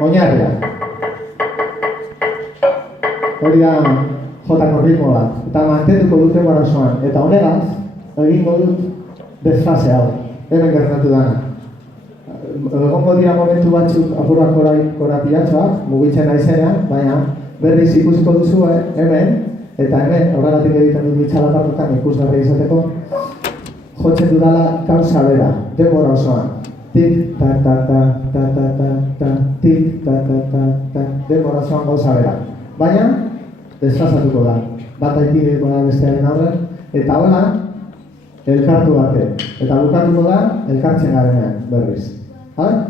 oinarria. Hori da jotako ritmo bat, eta mantenduko dute orasoan, eta honegaz, egingo dut desfase hau, hemen gertatu dana. Egongo dira momentu batzuk apurak korapilatxoak, mugitzen naizenean, baina berriz ikusiko duzu hemen, eta hemen, horregatik egiten dut bitxalapartotan ikusgarri izateko, jotzen dudala kausa bera, denbora osoan. Tik, ta, ta, ta, ta, ta, ta, ta, tik, ta, ta, ta, ta, denbora osoan gauza bera. Baina, desfasatuko da, bat aipideko da bestearen aurren, eta hola, elkartu arte. Eta bukatuko da, elkartzen garenean, berriz. Hala?